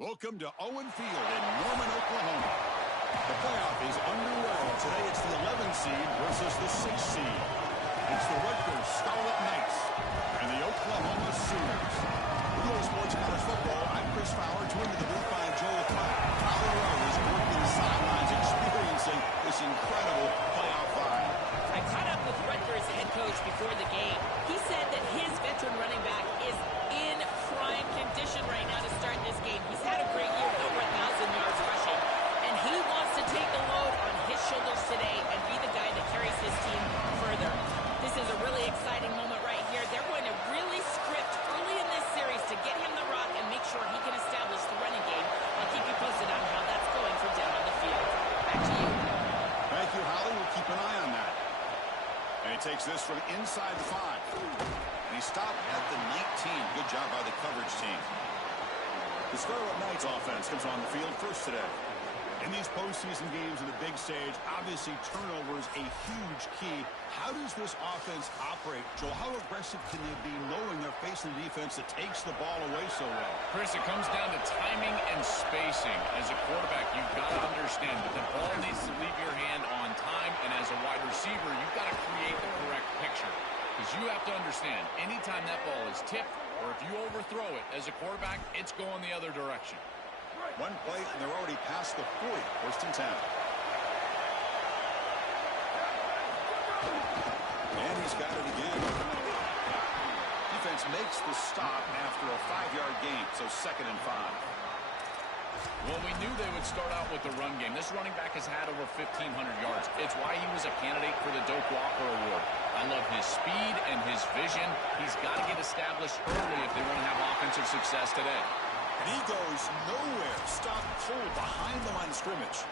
Welcome to Owen Field in Norman, Oklahoma. The playoff is underway. Today it's the 11th seed versus the 6th seed. It's the Rutgers Scarlet Knights and the Oklahoma Sooners. With your sports college football, I'm Chris Fowler, joined in the booth by Joel Clark. Colorado is working the sidelines, experiencing this incredible playoff vibe. I caught up with Rutgers head coach before the game. He said that his veteran running back is in prime condition right now to start this game. He's had a great year, over 1,000 yards rushing, and he wants to take the load on his shoulders today and be the guy that carries his team further. This is a really exciting moment right here. They're going to really script early in this series to get him the rock and make sure he can establish the running game. I'll keep you posted on how that's going from down on the field. Back to you. Thank you, Holly. We'll keep an eye on that. And he takes this from inside the 5. And he stopped at the 19. Good job by the coverage team. The Scarlet Knights offense comes on the field first today. In these postseason games in the big stage, obviously turnover is a huge key. How does this offense operate? Joel, how aggressive can they be knowing they're facing a defense that takes the ball away so well? Chris, it comes down to timing and spacing. As a quarterback, you've got to understand that the ball needs to leave your hand on time, and as a wide receiver, you've got to create the correct picture. Because you have to understand, anytime that ball is tipped, or if you overthrow it as a quarterback, it's going the other direction. One play, and they're already past the 40, first and 10. And he's got it again. Defense makes the stop after a 5-yard gain, so 2nd and 5. Well, we knew they would start out with the run game. This running back has had over 1,500 yards. It's why he was a candidate for the Doak Walker Award. I love his speed and his vision. He's got to get established early if they want to have offensive success today. And he goes nowhere. Stop cold behind the line of scrimmage.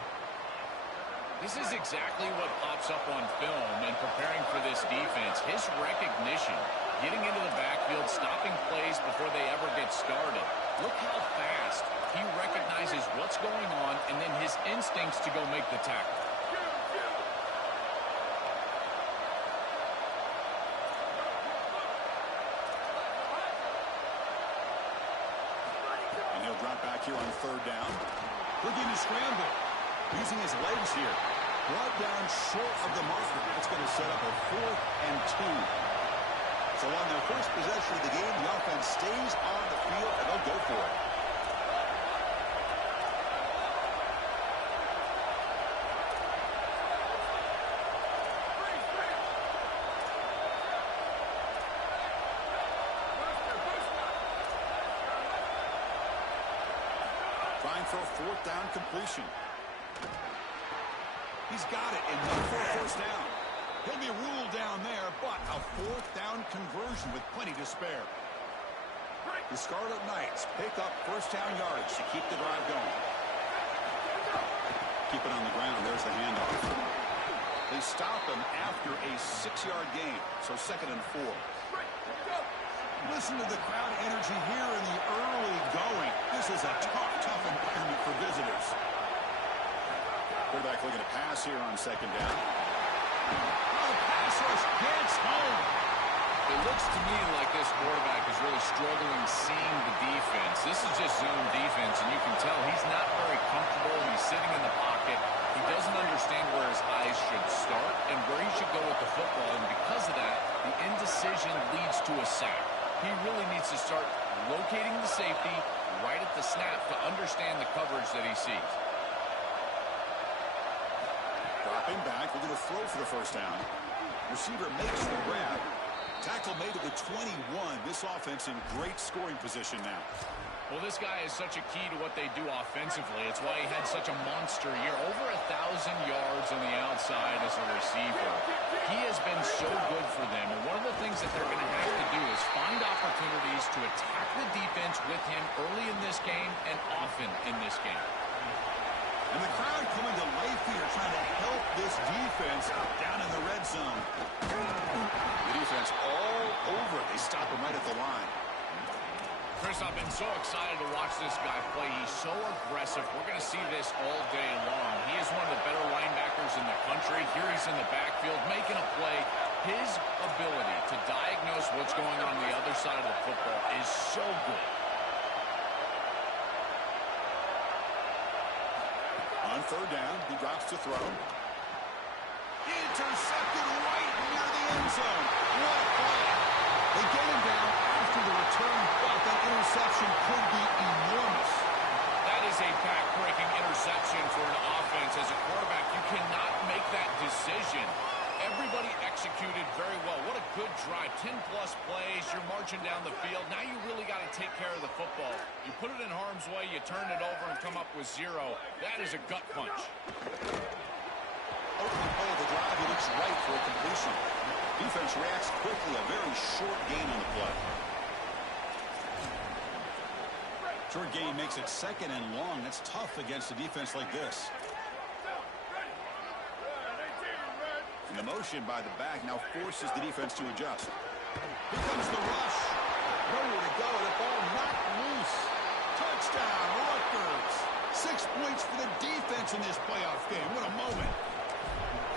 This is exactly what pops up on film and preparing for this defense. His recognition, getting into the backfield, stopping plays before they ever get started. Look how fast he recognizes what's going on and then his instincts to go make the tackle. And he'll drop back here on 3rd down. Looking to scramble. Using his legs here. Brought down short of the marker. It's going to set up a 4th and 2. So on their first possession of the game, the offense stays on the field, and they'll go for it. Trying for a 4th down completion. He's got it, and not for a 1st down. He'll be ruled down there, but a 4th down conversion with plenty to spare. The Scarlet Knights pick up 1st down yards to keep the drive going. Keep it on the ground. There's the handoff. They stop him after a 6-yard gain, so 2nd and 4. Listen to the crowd energy here in the early going. This is a tough environment for visitors. Quarterback looking to pass here on 2nd down. Oh, pass rush gets home. It looks to me like this quarterback is really struggling seeing the defense. This is just zone defense, and you can tell he's not very comfortable. He's sitting in the pocket. He doesn't understand where his eyes should start and where he should go with the football, and because of that, the indecision leads to a sack. He really needs to start locating the safety right at the snap to understand the coverage that he sees. Dropping back, we're going to throw for the 1st down. Receiver makes the grab. Tackle made to the 21. This offense in great scoring position now. Well, this guy is such a key to what they do offensively. It's why he had such a monster year. Over 1,000 yards on the outside as a receiver. He has been so good for them. And one of the things that they're going to have to do is find opportunities to attack the defense with him early in this game and often in this game. And the crowd coming to life here, trying to help this defense down in the red zone. The defense all over it. They stop him right at the line. Chris, I've been so excited to watch this guy play. He's so aggressive. We're going to see this all day long. He is one of the better linebackers in the country. Here he's in the backfield making a play. His ability to diagnose what's going on the other side of the football is so good. third down. He drops to throw. Intercepted right near the end zone. What a play. They get him down after the return, but that interception could be enormous. That is a back-breaking interception for an offense. As a quarterback, you cannot make that decision. Everybody executed very well. What a good drive. 10-plus plays. You're marching down the field. Now you really got to take care of the football. You put it in harm's way, you turn it over and come up with 0. That is a gut punch. Opening play of the drive, he looks right for a completion. Defense reacts quickly. A very short gain on the play. Short gain makes it second and long. That's tough against a defense like this. And the motion by the back now forces the defense to adjust. Here comes the rush. Nowhere to go. The ball knocked loose. Touchdown, Rutgers. 6 points for the defense in this playoff game. What a moment.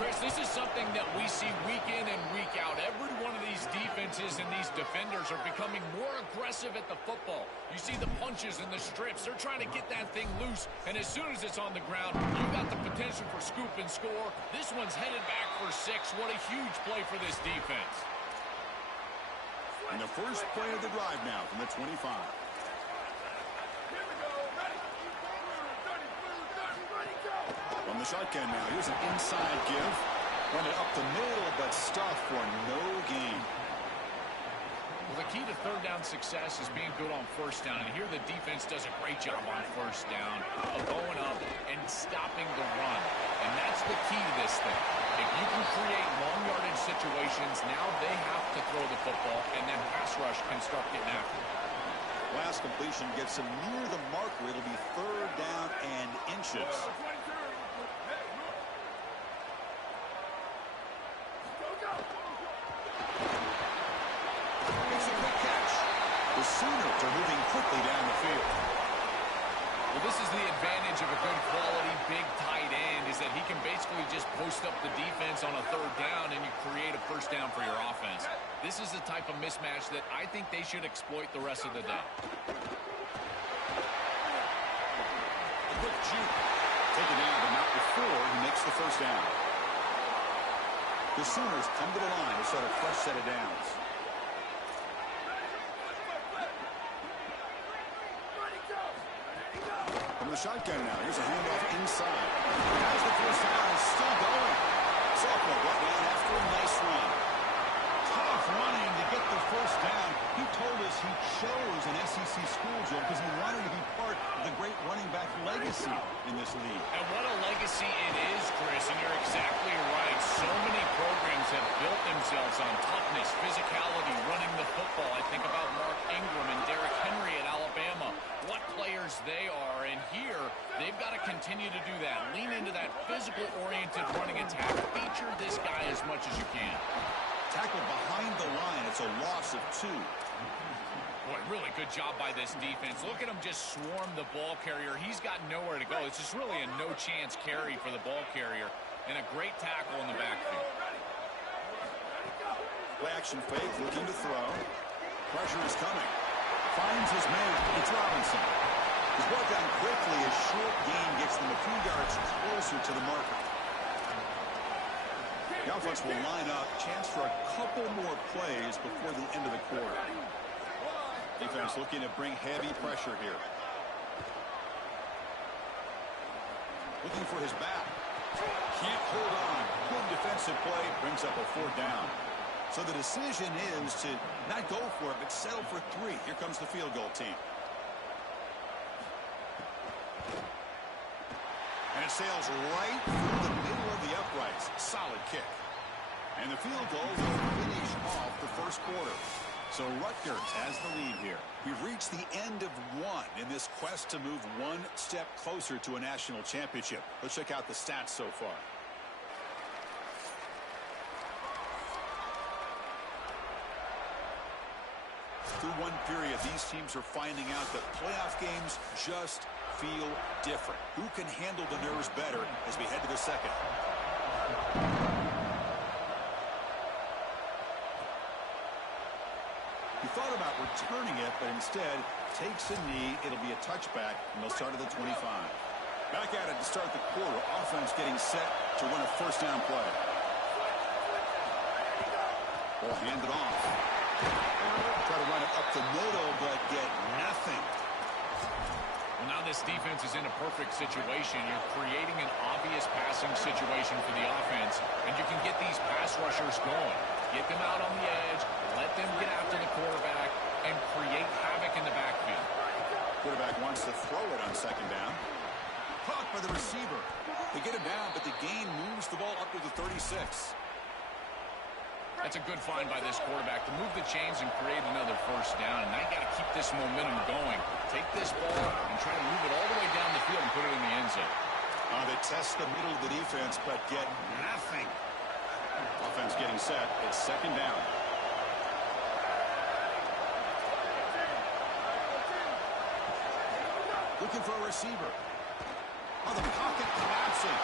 Chris, this is something that we see week in and week out. Every one of these defenses and these defenders are becoming more aggressive at the football. You see the punches and the strips. They're trying to get that thing loose, and as soon as it's on the ground, you got the potential for scoop and score. This one's headed back for 6. What a huge play for this defense. And the first play of the drive now from the 25. From the shotgun now, here's an inside give. Run it up the middle, but stuffed for no gain. Well, the key to third down success is being good on first down. And here the defense does a great job on first down of going up and stopping the run. And that's the key to this thing. If you can create long yardage situations, now they have to throw the football, and then pass rush can start getting after it. Last completion gets him near the marker. It'll be third down and inches. It's a quick catch. The Sooners are moving quickly down the field. Well, this is the advantage of a good quality big tight end, is that he can basically just post up the defense on a third down and you create a first down for your offense. This is the type of mismatch that I think they should exploit the rest of the day. A quick juke. Taken down, but not before he makes the first down. The Sooners come to the line to start a fresh set of downs. From the shotgun now, here's a handoff inside. Has the first down, is still going. SilK brought down after a nice run. Tough running to get the first down. He told us he chose an SEC school, Joe, because he wanted to be part of the great running back legacy in this league. And what a legacy it is, Chris, and you're exactly right. So many programs have built themselves on toughness, physicality, running the football. I think about Mark Ingram and Derrick Henry at Alabama. What players they are, and here they've got to continue to do that. Lean into that physical-oriented running attack. Feature this guy as much as you can. Tackled behind the line. It's a loss of 2. Boy, really good job by this defense. Look at him just swarm the ball carrier. He's got nowhere to go. It's just really a no-chance carry for the ball carrier, and a great tackle in the backfield. Play action fake, looking to throw. Pressure is coming. Finds his man. It's Robinson. He's brought down quickly. A short gain gets them a few yards closer to the marker. The offense will line up. Chance for a couple more plays before the end of the quarter. Defense looking to bring heavy pressure here. Looking for his back. Can't hold on. Good defensive play. Brings up a fourth down. So the decision is to not go for it, but settle for 3. Here comes the field goal team. And it sails right through the middle of the uprights. Solid kick. And the field goal will finish off the first quarter. So Rutgers has the lead here. We've reached the end of 1 in this quest to move 1 step closer to a national championship. Let's check out the stats so far. Through one period, these teams are finding out that playoff games just feel different. Who can handle the nerves better as we head to the second? He thought about returning it, but instead takes a knee. It'll be a touchback, and they'll start at the 25. Back at it to start the quarter. Offense getting set to run a first down play. Ball handed off. Try to run it up the middle, but get nothing. Well, now this defense is in a perfect situation. You're creating an obvious passing situation for the offense, and you can get these pass rushers going. Get them out on the edge, let them get after the quarterback, and create havoc in the backfield. Quarterback wants to throw it on second down. Caught by the receiver. They get him down, but the gain moves the ball up to the 36. That's a good find by this quarterback to move the chains and create another first down. And now you got to keep this momentum going. Take this ball and try to move it all the way down the field and put it in the end zone. They test the middle of the defense, but get nothing. Offense getting set. It's second down. Looking for a receiver. Oh, the pocket collapsing.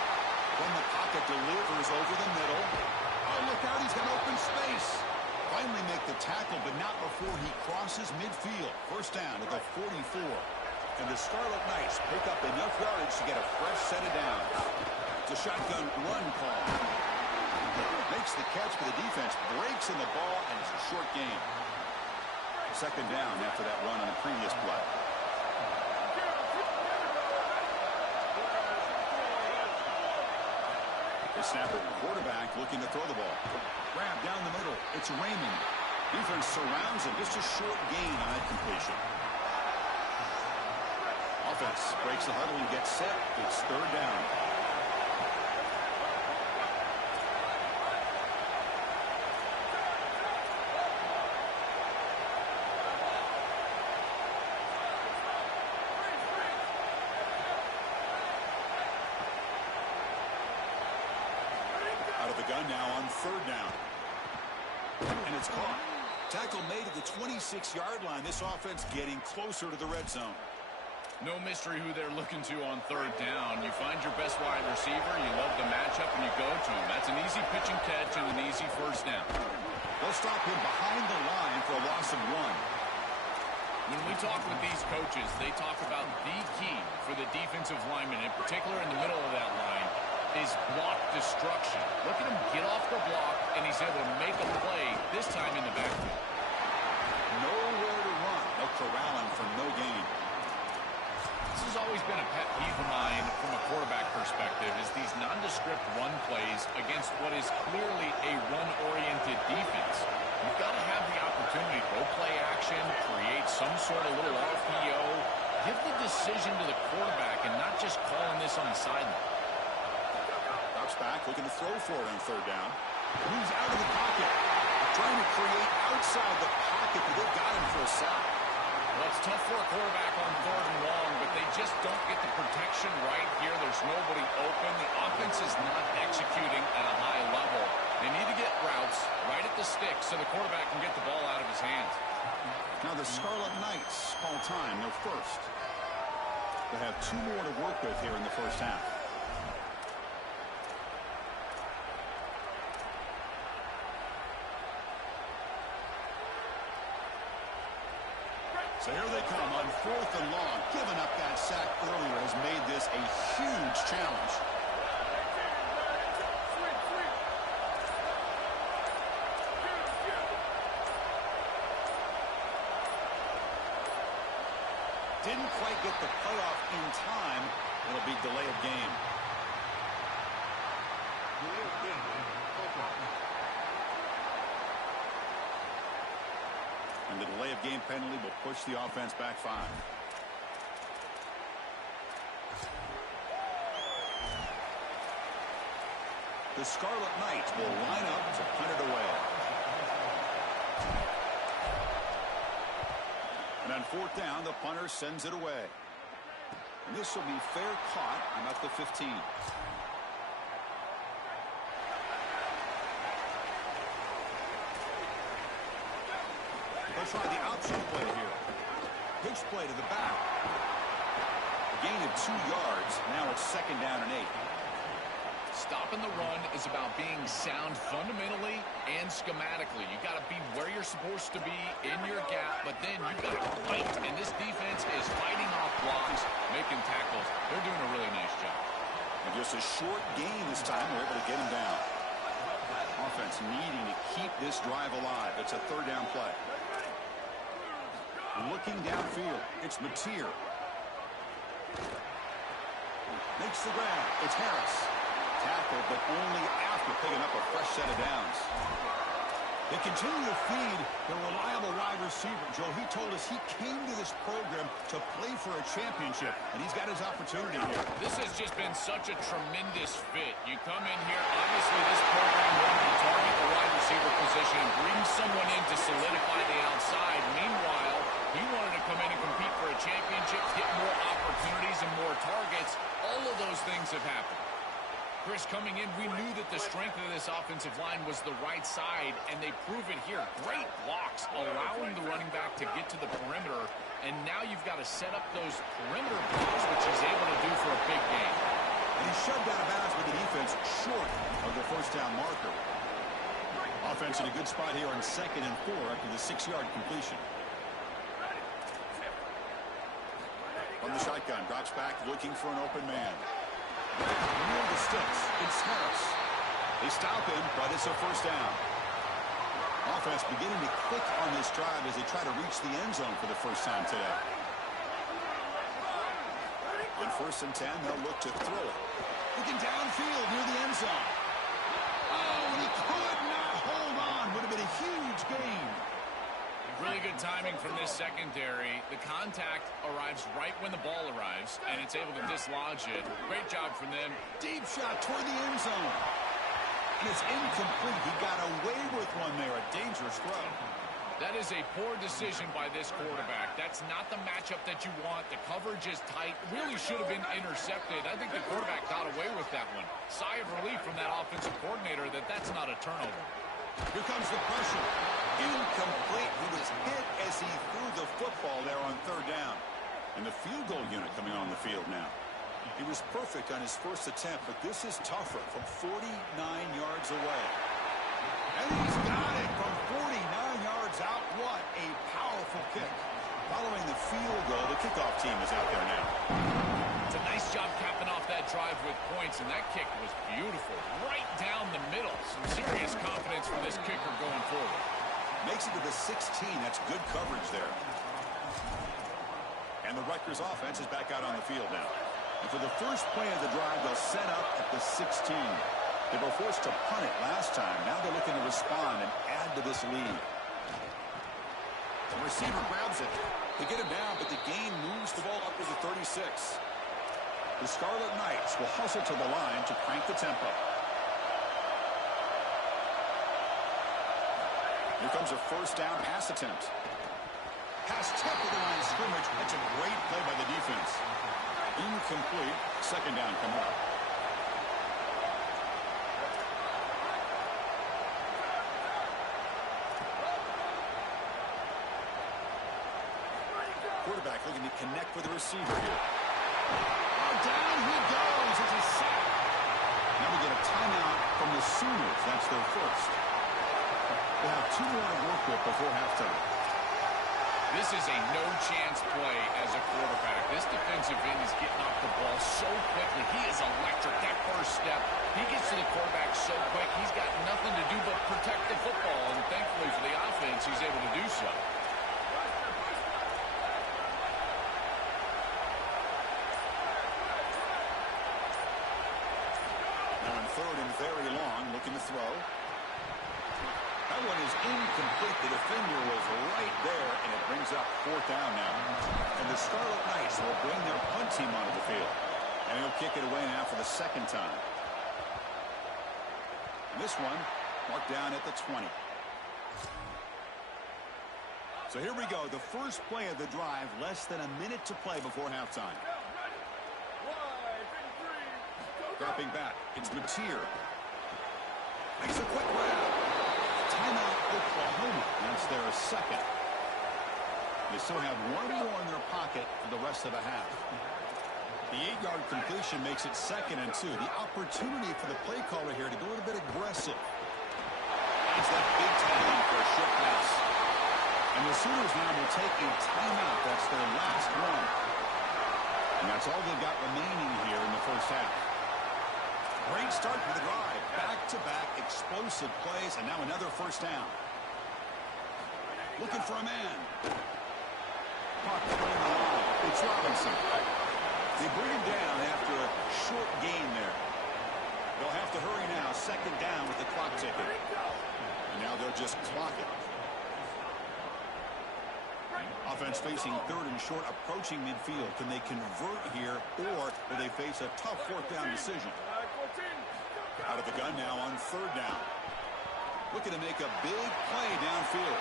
When the pocket delivers over the middle. Oh, look out, he's got open space. Finally make the tackle, but not before he crosses midfield. First down at the 44. And the Scarlet Knights pick up enough yardage to get a fresh set of downs. It's a shotgun run call. Makes the catch, but the defense breaks in the ball, and it's a short gain. Second down after that run on the previous play. The snapper quarterback looking to throw the ball. Grab down the middle. It's Raymond. Defense surrounds him. Just a short gain on that completion. Offense breaks the huddle and gets set. It's third down. Out of the gun now on third down. And it's caught. Tackle made at the 26-yard line. This offense getting closer to the red zone. No mystery who they're looking to on third down. You find your best wide receiver, you love the matchup, and you go to him. That's an easy pitch and catch and an easy first down. They'll stop him behind the line for a loss of 1. When we talk with these coaches, they talk about the key for the defensive lineman, in particular in the middle of that line, is block destruction. Look at him get off the block, and he's able to make a play, this time in the backfield. Nowhere to run. They'll corral him for no gain. This has always been a pet peeve of mine from a quarterback perspective, is these nondescript run plays against what is clearly a run-oriented defense. You've got to have the opportunity to go play action, create some sort of little RPO, give the decision to the quarterback and not just calling this on the sideline. Drops back, looking to throw for it on third down. Moves out of the pocket. Trying to create outside the pocket, but they've got him for a sack. Well, it's tough for a quarterback on third and long, but they just don't get the protection right here. There's nobody open. The offense is not executing at a high level. They need to get routes right at the stick so the quarterback can get the ball out of his hands. Now the Scarlet Knights call time, their first. They have 2 more to work with here in the first half. So here they come on 4th and long. Giving up that sack earlier has made this a huge challenge. Didn't quite get the playoff in time. It'll be delay of game. And the delay of game penalty will push the offense back 5. The Scarlet Knights will line up to punt it away. And on 4th down, the punter sends it away. And this will be fair caught and up to 15. They'll try the option play here. Pitch play to the back. A gain of 2 yards. Now it's 2nd down and 8. Stopping the run is about being sound fundamentally and schematically. You got to be where you're supposed to be in your gap, but then you got to fight. And this defense is fighting off blocks, making tackles. They're doing a really nice job. And just a short gain this time. They're able to get him down. Offense needing to keep this drive alive. It's a third down play. Looking downfield. It's Mateer. Makes the grab. It's Harris. Tackle, but only after picking up a fresh set of downs. They continue to feed their reliable wide receiver. Joe, he told us he came to this program to play for a championship, and he's got his opportunity here. This has just been such a tremendous fit. You come in here, obviously this program wanted to target the wide receiver position and bring someone in to solidify the outside. Meanwhile, he wanted to come in and compete for a championship, get more opportunities and more targets. All of those things have happened. Chris, coming in, we knew that the strength of this offensive line was the right side, and they prove it here. Great blocks, allowing the running back to get to the perimeter, and now you've got to set up those perimeter blocks, which he's able to do for a big gain. And he's shoved out of bounds with the defense short of the first down marker. Offense in a good spot here on 2nd and 4 after the 6-yard completion. From the shotgun, drops back, looking for an open man. Near the sticks, it's Harris. They stop him, but it's a first down. Offense beginning to click on this drive as they try to reach the end zone for the first time today. On 1st and 10, they'll look to throw it. Looking downfield near the end zone. Oh, and he could not hold on. Would have been a huge gain. Really good timing from this secondary. The contact arrives right when the ball arrives, and it's able to dislodge it. Great job from them. Deep shot toward the end zone. And it's incomplete. He got away with one there. A dangerous throw. That is a poor decision by this quarterback. That's not the matchup that you want. The coverage is tight. Really should have been intercepted. I think the quarterback got away with that one. Sigh of relief from that offensive coordinator that that's not a turnover. Here comes the pressure. Incomplete. He was hit as he threw the football there on 3rd down. And the field goal unit coming on the field now. He was perfect on his first attempt, but this is tougher from 49 yards away. And he's got it from 49 yards out. What a powerful kick. Following the field goal, the kickoff team is out there now. It's a nice job capping off that drive with points, and that kick was beautiful. Right down the middle. Some serious confidence for this kicker going forward. Makes it to the 16. That's good coverage there. And the Rutgers offense is back out on the field now. And for the first play of the drive, they'll set up at the 16. They were forced to punt it last time. Now they're looking to respond and add to this lead. The receiver grabs it. They get him down, but the gain moves the ball up to the 36. The Scarlet Knights will hustle to the line to crank the tempo. Here comes a first down pass attempt. Pass tipped at the line of scrimmage. That's a great play by the defense. Incomplete. 2nd down coming up. Quarterback looking to connect with the receiver here. Oh, down he goes. It's a sack. Now we get a timeout from the Sooners. That's their first. They have 2 more to work with before halftime. This is a no-chance play as a quarterback. This defensive end is getting off the ball so quickly. He is electric. That first step, he gets to the quarterback so quick, he's got nothing to do but protect the football. And thankfully for the offense, he's able to do so. Now in 3rd and very long, looking to throw. That one is incomplete. The defender was right there, and it brings up 4th down now. And the Scarlet Knights will bring their punt team onto the field. And he'll kick it away now for the 2nd time. And this one marked down at the 20. So here we go. The first play of the drive, less than a minute to play before halftime. Dropping back, it's Mateer. Makes a quick grab. Timeout, Oklahoma. That's their 2nd. They still have 1 more in their pocket for the rest of the half. The 8-yard completion makes it 2nd and 2. The opportunity for the play caller here to go a little bit aggressive. He's that big tight end for a short pass. And the Sooners now will take a timeout. That's their last one. And that's all they've got remaining here in the first half. Great start for the drive. Back-to-back explosive plays, and now another first down. Looking for a man. Puck on the line. It's Robinson. They bring him down after a short gain there. They'll have to hurry now. 2nd down with the clock ticking. And now they'll just clock it. Offense facing 3rd and short, approaching midfield. Can they convert here, or will they face a tough 4th down decision? Out of the gun now on 3rd down. Looking to make a big play downfield.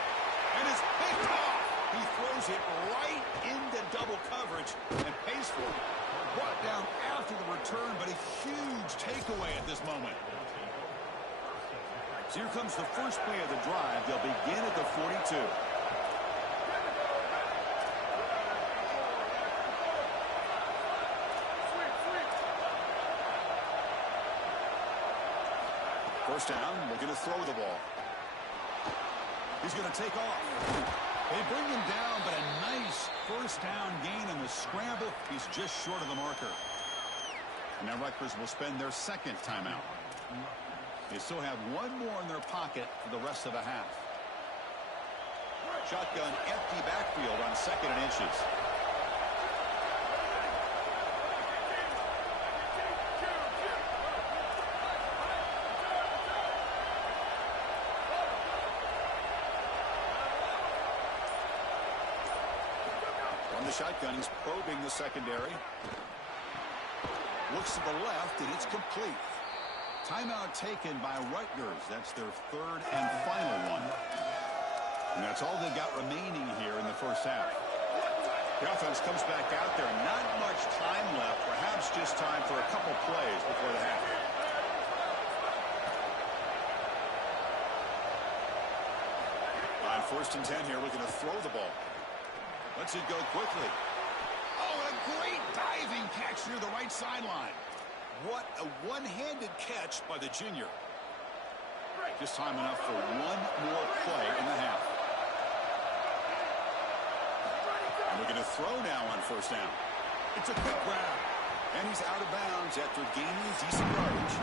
And it's picked off. He throws it right into double coverage and pays for it. Brought down after the return, but a huge takeaway at this moment. So here comes the first play of the drive. They'll begin at the 42. First down, looking to throw the ball. He's going to take off. They bring him down, but a nice first down gain in the scramble. He's just short of the marker. And now Rutgers will spend their 2nd timeout. They still have one more in their pocket for the rest of the half. Shotgun, empty backfield on 2nd and inches. The shotgun, he's probing the secondary. Looks to the left, and it's complete. Timeout taken by Rutgers. That's their 3rd and final one. And that's all they've got remaining here in the first half. The offense comes back out there. Not much time left. Perhaps just time for a couple plays before the half. On 1st and 10 here, looking to throw the ball. Lets it go quickly. Oh, a great diving catch near the right sideline. What a one-handed catch by the junior. Just time enough for one more play in the half. And we're going to throw now on 1st down. It's a quick grab. And he's out of bounds after gaining decent yardage.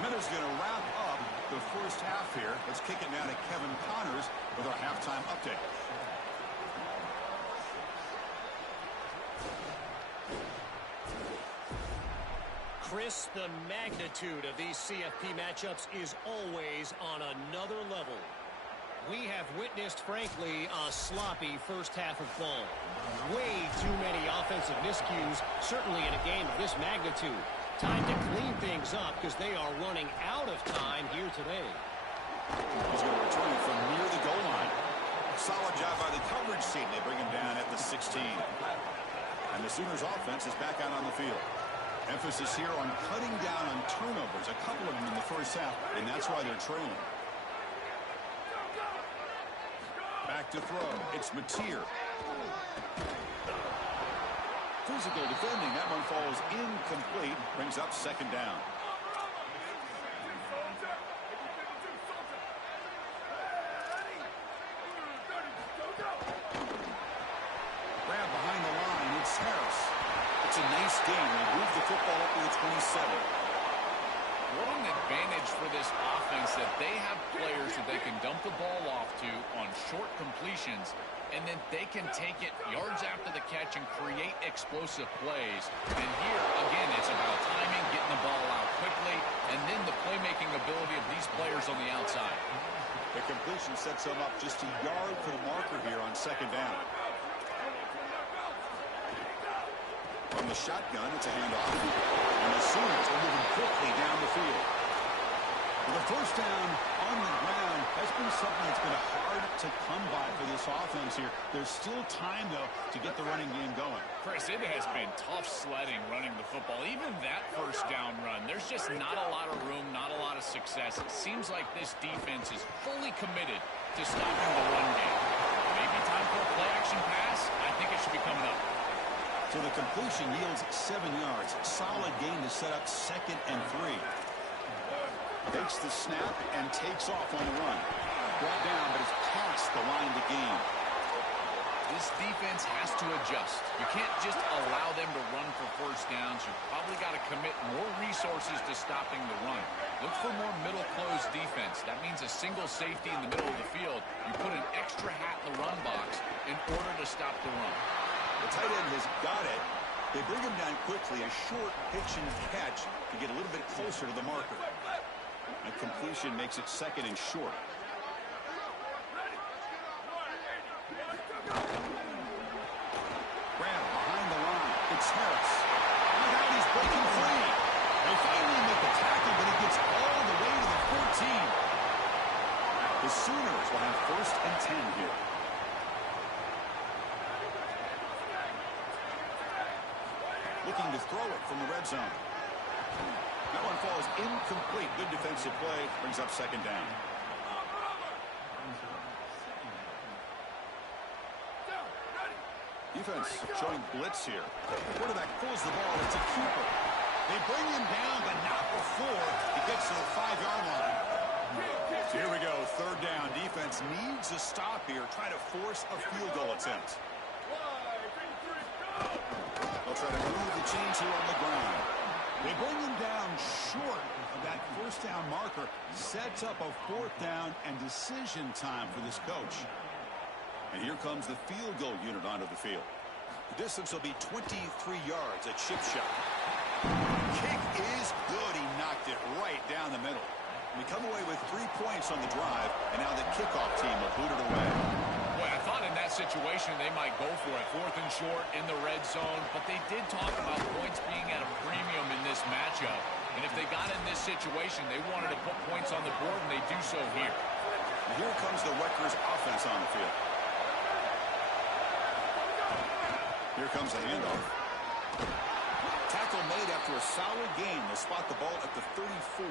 Miller's going to wrap up the first half here. Let's kick it now to Kevin Connors with our halftime update. Chris, the magnitude of these CFP matchups is always on another level. We have witnessed, frankly, a sloppy first half of ball. Way too many offensive miscues, certainly in a game of this magnitude. Time to clean things up because they are running out of time here today. He's going to return it from near the goal line. Solid job by the coverage team. They bring him down at the 16. And the Sooners offense is back out on the field. Emphasis here on cutting down on turnovers, a couple of them in the first half, and that's why they're trailing. Back to throw. It's Mateer. Physical defending. That one falls incomplete. Brings up 2nd down. Grab behind the line. It's Harris. It's a nice game. They move the football up to the 27. What an advantage for this offense that they have players that they can dump the ball off to on short completions, and then they can take it yards after the catch and create explosive plays. And here, again, it's about timing, getting the ball out quickly, and then the playmaking ability of these players on the outside. The completion sets them up just a yard for the marker here on 2nd down. From the shotgun, it's a handoff. And the Sooners are moving quickly down the field. The first down on the ground has been something that's been hard to come by for this offense here. There's still time, though, to get the running game going. Chris, it has been tough sledding running the football. Even that first down run, there's just not a lot of room, not a lot of success. It seems like this defense is fully committed to stopping the run game. Maybe time for a play-action pass? I think it should be coming up. So the completion yields 7 yards. Solid gain to set up 2nd and 3. Takes the snap and takes off on the run. Brought down, but it's past the line to gain. This defense has to adjust. You can't just allow them to run for first downs. You've probably got to commit more resources to stopping the run. Look for more middle close defense. That means a single safety in the middle of the field. You put an extra hat in the run box in order to stop the run. The tight end has got it. They bring him down quickly. A short pitch and catch to get a little bit closer to the marker. A completion makes it 2nd and short. Graham behind the line. It's Harris. Look out, he's breaking free. They finally make the tackle, but he gets all the way to the 14. The Sooners will have 1st and 10 here. Looking to throw it from the red zone. That one falls incomplete. Good defensive play. Brings up 2nd down. Defense showing blitz here. Quarterback pulls the ball. It's a keeper. They bring him down, but not before he gets to the 5-yard line. So here we go. 3rd down. Defense needs a stop here. Try to force a field goal attempt. They'll try to move the chains here on the ground. They bring him down short of that 1st down marker. Sets up a 4th down and decision time for this coach. And here comes the field goal unit onto the field. The distance will be 23 yards at chip shot. Kick is good. He knocked it right down the middle. We come away with 3 points on the drive, and now the kickoff team will boot it away. Boy, I thought in that situation they might go for it. 4th and short in the red zone, but they did talk about points being at a premium in this matchup. And if they got in this situation, they wanted to put points on the board, and they do so here. And here comes the Rutgers offense on the field. Here comes the handoff. Tackle made after a solid gain. They'll spot the ball at the 34.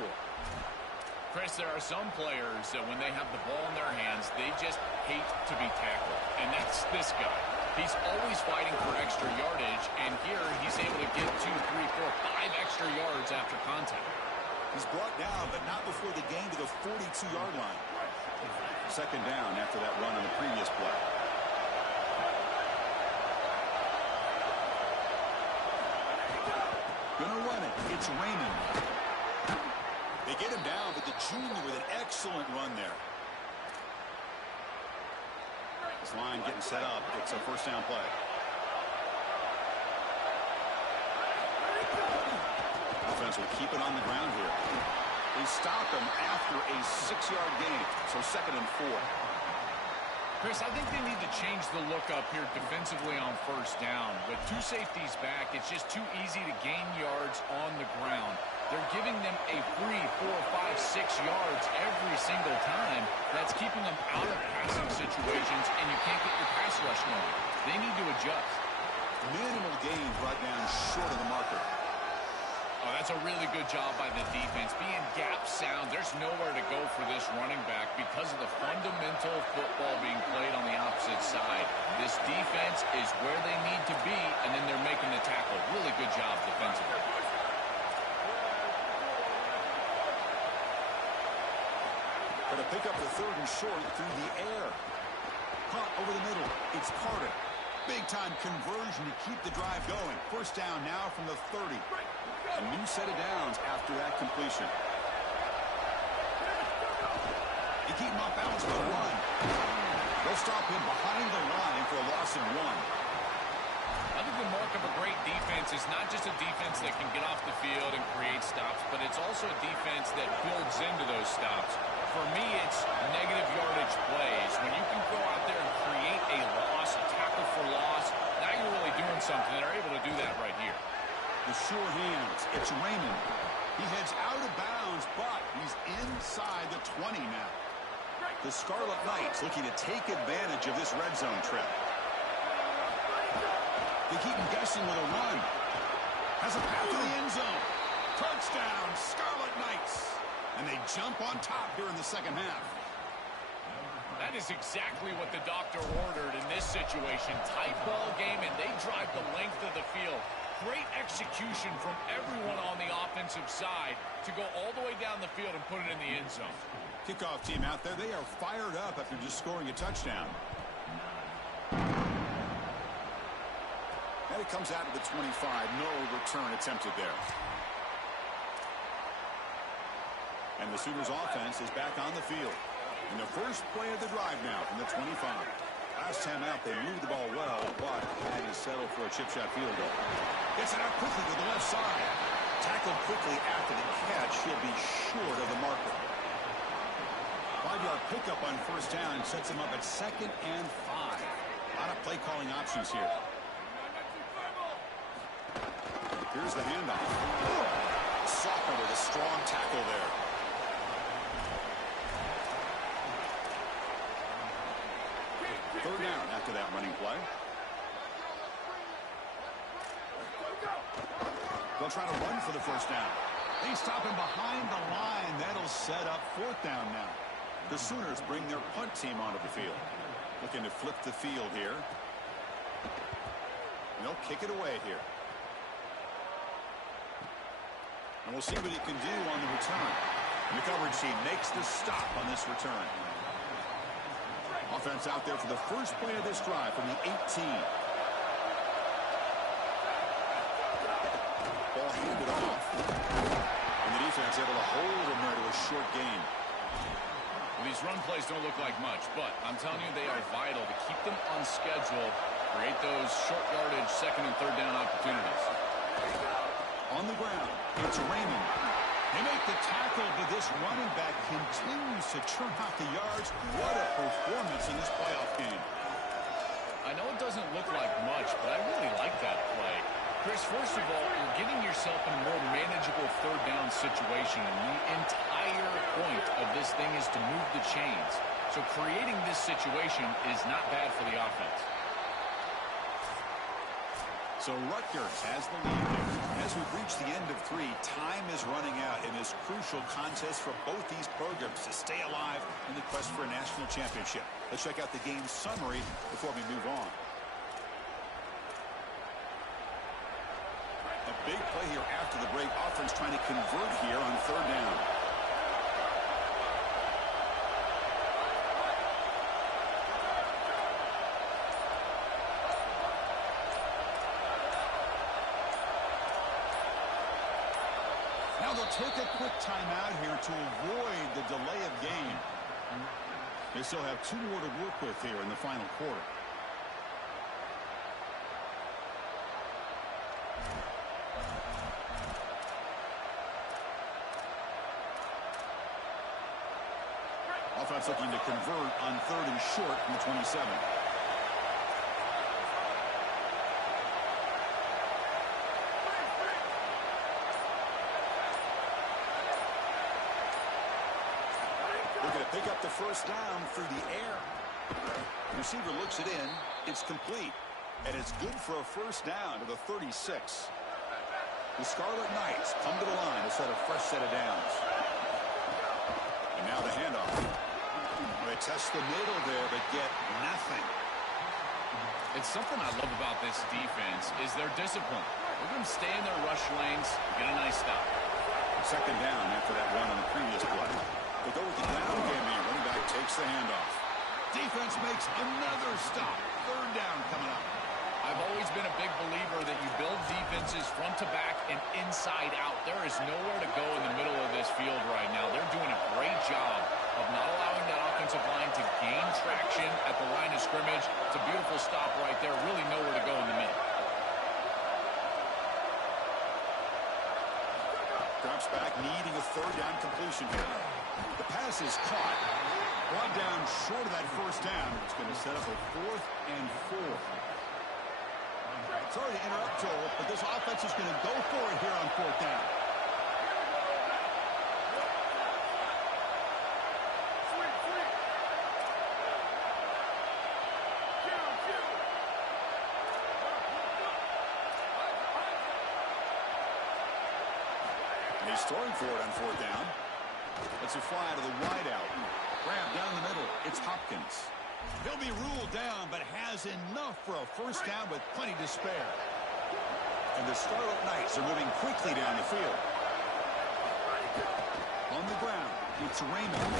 Chris, there are some players that when they have the ball in their hands, they just hate to be tackled. And that's this guy. He's always fighting for extra yardage, and here he's able to get 2, 3, 4, 5 extra yards after contact. He's brought down, but not before the gain to the 42-yard line. 2nd down after that run on the previous play. Gonna run it. It's Raymond. They get him down, but the junior with an excellent run there. This line getting set up. It's a 1st down play. Offense will keep it on the ground here. They stop him after a 6-yard gain, so 2nd and 4. Chris, I think they need to change the look up here defensively on 1st down. With 2 safeties back, it's just too easy to gain yards on the ground. They're giving them a free 4, 5, 6 yards every single time. That's keeping them out of passing situations, and you can't get your pass rush going. They need to adjust. Minimal gain brought down short of the marker. Oh, that's a really good job by the defense. Being gap sound, there's nowhere to go for this running back because of the fundamental football being played on the opposite side. This defense is where they need to be, and then they're making the tackle. Really good job defensively. Got to pick up the 3rd and short through the air. Caught over the middle. It's Carter. Big-time conversion to keep the drive going. 1st down now from the 30. A new set of downs after that completion. They keep him off balance for the run. They'll stop him behind the line for a loss of 1. I think the mark of a great defense is not just a defense that can get off the field and create stops, but it's also a defense that builds into those stops. For me, it's negative yardage plays. When you can go out there and create a loss, a tackle for loss, now you're really doing something. They're able to do that right here. The sure hands. It's Raymond. He heads out of bounds, but he's inside the 20 now. The Scarlet Knights looking to take advantage of this red zone trip. They keep him guessing with a run. Has a path to the end zone. Touchdown, Scarlet Knights. And they jump on top here in the 2nd half. That That is exactly what the doctor ordered in this situation. Tight ball game, and they drive the length of the field. Great execution from everyone on the offensive side to go all the way down the field and put it in the end zone. Kickoff team out there, they are fired up after just scoring a touchdown. And it comes out of the 25. No return attempted there. And the Sooners offense is back on the field. In the first play of the drive now from the 25. Last time out, they moved the ball well, but had to settle for a chip shot field goal. Gets it out quickly to the left side. Tackled quickly after the catch. He'll be short of the marker. 5-yard pickup on first down sets him up at 2nd and 5. A lot of play calling options here. Here's the handoff. Sophomore with a strong tackle there. Third down after that running play. They'll try to run for the first down. They stop him behind the line. That'll set up 4th down now. The Sooners bring their punt team onto the field. Looking to flip the field here. And they'll kick it away here. And we'll see what he can do on the return. And the coverage team makes the stop on this return. Offense out there for the first play of this drive from the 18. Ball handed off. And the defense able to hold him there to a short gain. Well, these run plays don't look like much, but I'm telling you they are vital to keep them on schedule, create those short yardage 2nd and 3rd down opportunities. On the ground, it's Raymond. They make the tackle, but this running back continues to churn out the yards. What a performance in this playoff game. I know it doesn't look like much, but I really like that play. Chris, first of all, you're getting yourself in a more manageable 3rd down situation, and the entire point of this thing is to move the chains. So creating this situation is not bad for the offense. So Rutgers has the lead there. As we've reached the end of 3, time is running out in this crucial contest for both these programs to stay alive in the quest for a national championship. Let's check out the game summary before we move on. A big play here after the break. Offense trying to convert here on 3rd down. Now they'll take a quick timeout here to avoid the delay of game. They still have 2 more to work with here in the final quarter. Offense looking to convert on 3rd and short from the 27. Pick up the first down through the air. The receiver looks it in. It's complete. And it's good for a first down to the 36. The Scarlet Knights come to the line to set a fresh set of downs. And now the handoff. They test the middle there, but get nothing. It's something I love about this defense is their discipline. They're going to stay in their rush lanes, get a nice stop. 2nd down after that run on the previous play. They go with the ground game here. Running back takes the handoff. Defense makes another stop. 3rd down coming up. I've always been a big believer that you build defenses front to back and inside out. There is nowhere to go in the middle of this field right now. They're doing a great job of not allowing that offensive line to gain traction at the line of scrimmage. It's a beautiful stop right there. Really nowhere to go in the middle. Drops back, needing a 3rd down completion here. The pass is caught. Brought down short of that first down. It's going to set up a 4th and 4. Sorry to interrupt, Joel, but this offense is going to go for it here on 4th down. And he's throwing for it on 4th down. It's a fly to the wideout. Grab down the middle. It's Hopkins. He'll be ruled down, but has enough for a first down with plenty to spare. And the Scarlet Knights are moving quickly down the field. On the ground, it's Raymond.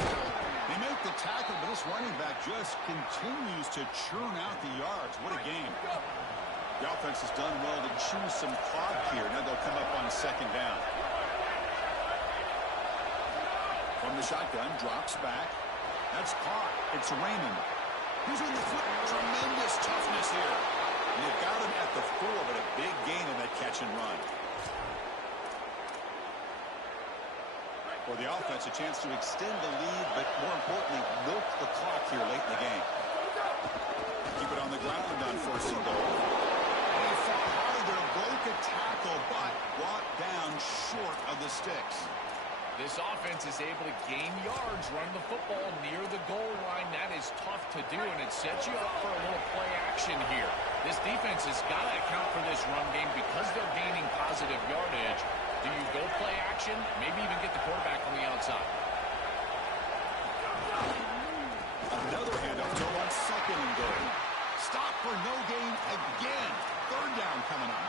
They make the tackle, but this running back just continues to churn out the yards. What a game. The offense has done well to choose some clock here. Now they'll come up on second down. From the shotgun, drops back. That's caught. It's Raymond. He's in the foot. Tremendous toughness here. And they've got him at the 4, but a big gain on that catch and run. For the offense, a chance to extend the lead, but more importantly, milk the clock here late in the game. Keep it on the ground on first and goal. And he fought hard there, broke a tackle, but brought down short of the sticks. This offense is able to gain yards, run the football near the goal line. That is tough to do, and it sets you up for a little play action here. This defense has got to account for this run game because they're gaining positive yardage. Do you go play action? Maybe even get the quarterback on the outside. Another handoff to on second and goal. Stop for no gain again. Third down coming up.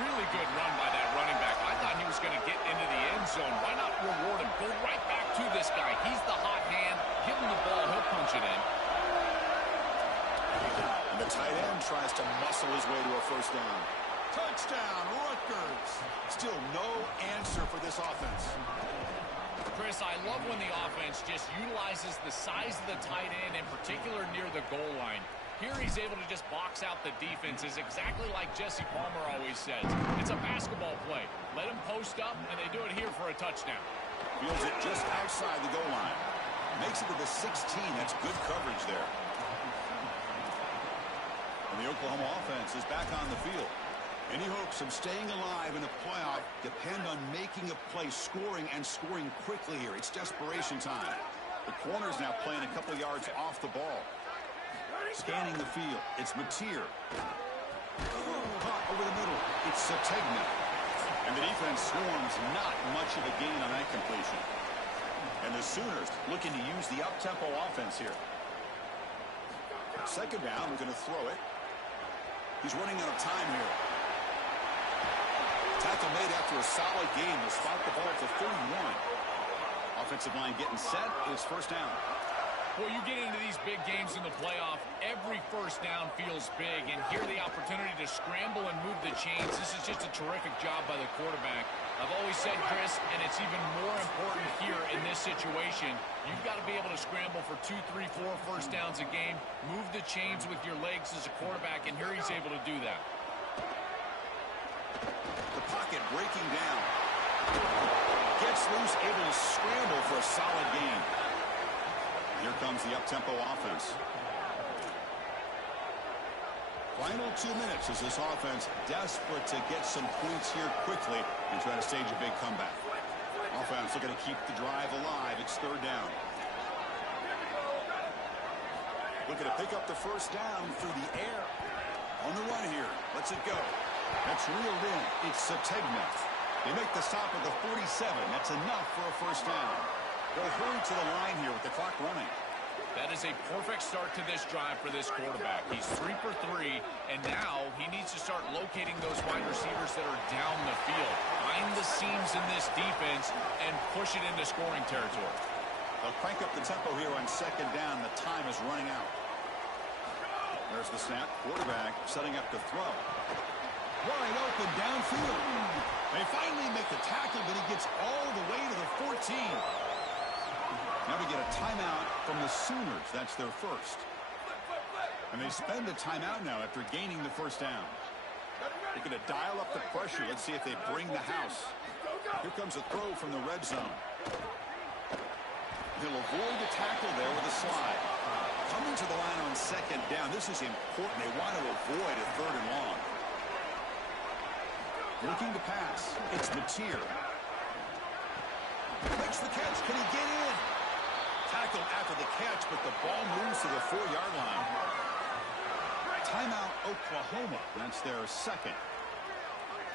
Really good run by that running back. I thought he was going to get into the end zone. Why not reward him? Go right back to this guy. He's the hot hand. Give him the ball. He'll punch it in. And the tight end tries to muscle his way to a first down. Touchdown, Rutgers. Still no answer for this offense. Chris, I love when the offense just utilizes the size of the tight end, in particular near the goal line. Here he's able to just box out the defenses, exactly like Jesse Palmer always says. It's a basketball play. Let him post up, and they do it here for a touchdown. Fields it just outside the goal line. Makes it to the 16. That's good coverage there. And the Oklahoma offense is back on the field. Any hopes of staying alive in the playoff depend on making a play, scoring, and scoring quickly here. It's desperation time. The corner's now playing a couple yards off the ball. Scanning the field. It's Mateer. Caught over the middle. It's Sategna. And the defense swarms. Not much of a gain on that completion. And the Sooners looking to use the up-tempo offense here. Second down. We're going to throw it. He's running out of time here. Tackle made after a solid game. They'll spot the ball at the 31. Offensive line getting set. It's first down. Well, you get into these big games in the playoff, every first down feels big, and here the opportunity to scramble and move the chains. This is just a terrific job by the quarterback. I've always said, Chris, and it's even more important here in this situation, you've got to be able to scramble for 2, 3, 4 first downs a game, move the chains with your legs as a quarterback, and here he's able to do that. The pocket breaking down. Gets loose, able to scramble for a solid gain. Here comes the up-tempo offense. Final 2 minutes as this offense desperate to get some points here quickly and try to stage a big comeback. Offense looking to keep the drive alive. It's third down. Looking to pick up the first down through the air. On the run here. Lets it go. That's reeled in. It's Sategna. They make the stop at the 47. That's enough for a first down. They'll hurry to the line here with the clock running. That is a perfect start to this drive for this quarterback. He's 3 for 3, and now he needs to start locating those wide receivers that are down the field. Find the seams in this defense and push it into scoring territory. They'll crank up the tempo here on second down. The time is running out. There's the snap. Quarterback setting up to throw. Wide open downfield. They finally make the tackle, but he gets all the way to the 14. Now we get a timeout from the Sooners. That's their first. And they spend the timeout now after gaining the first down. They're going to dial up the pressure. Let's see if they bring the house. Here comes a throw from the red zone. He'll avoid the tackle there with a slide. Coming to the line on second down. This is important. They want to avoid a third and long. Looking to pass. It's Mateer. Makes the catch. Can he get in? Tackled after the catch, but the ball moves to the 4-yard line. Timeout, Oklahoma. That's their second.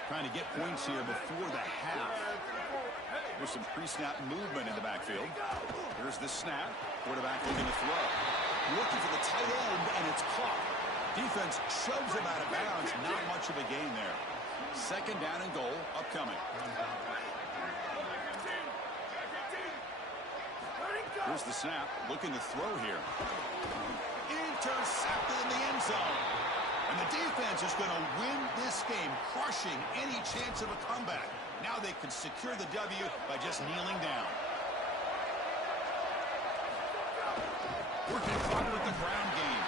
Trying to get points here before the half. There's some pre-snap movement in the backfield. Here's the snap. Quarterback looking to throw. Looking for the tight end, and it's caught. Defense shoves him out of bounds. Not much of a gain there. Second down and goal upcoming. Here's the snap. Looking to throw here. Intercepted in the end zone. And the defense is going to win this game, crushing any chance of a comeback. Now they can secure the W by just kneeling down. Working hard with the ground game.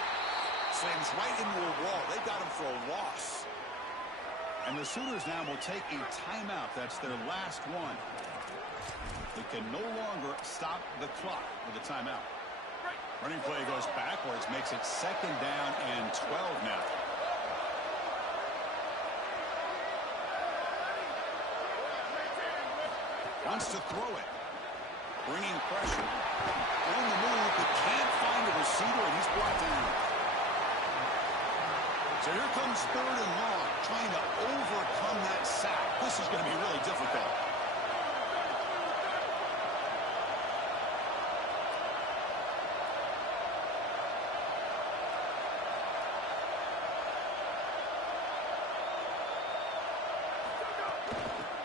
Slams right into a wall. They got him for a loss. And the Sooners now will take a timeout. That's their last one. They can no longer stop the clock with a timeout. Running play goes backwards, makes it second down and 12 now. Wants to throw it. Bringing pressure. On the move, but can't find a receiver, and he's brought down. So here comes third and long, trying to overcome that sack. This is going to be really difficult.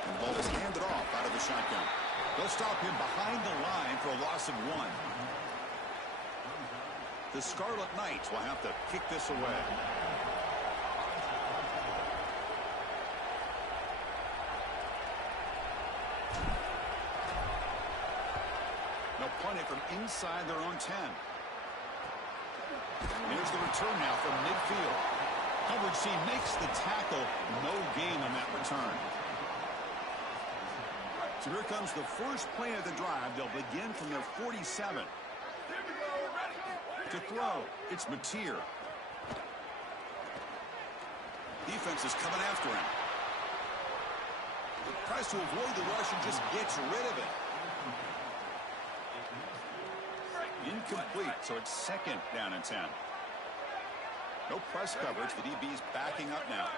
And the ball is handed off out of the shotgun. They'll stop him behind the line for a loss of 1. The Scarlet Knights will have to kick this away. They'll punt it from inside their own 10. Here's the return now from midfield. Coverage team makes the tackle. No gain on that return. So here comes the first play of the drive. They'll begin from their 47. To throw, it's Mateer. Defense is coming after him. Tries to avoid the rush and just gets rid of it. Incomplete, so it's second down and 10. No press coverage. The DB's backing up now.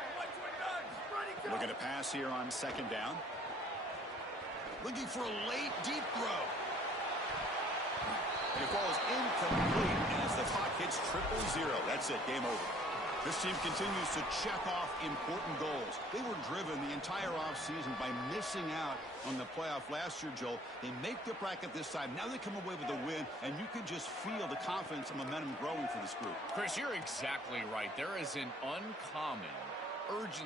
Looking to pass here on second down. Looking for a late, deep throw. And it falls incomplete as the clock hits 0-0. That's it, game over. This team continues to check off important goals. They were driven the entire offseason by missing out on the playoff last year, Joel. They make the bracket this time. Now they come away with a win, and you can just feel the confidence and momentum growing for this group. Chris, you're exactly right. There is an uncommon urgency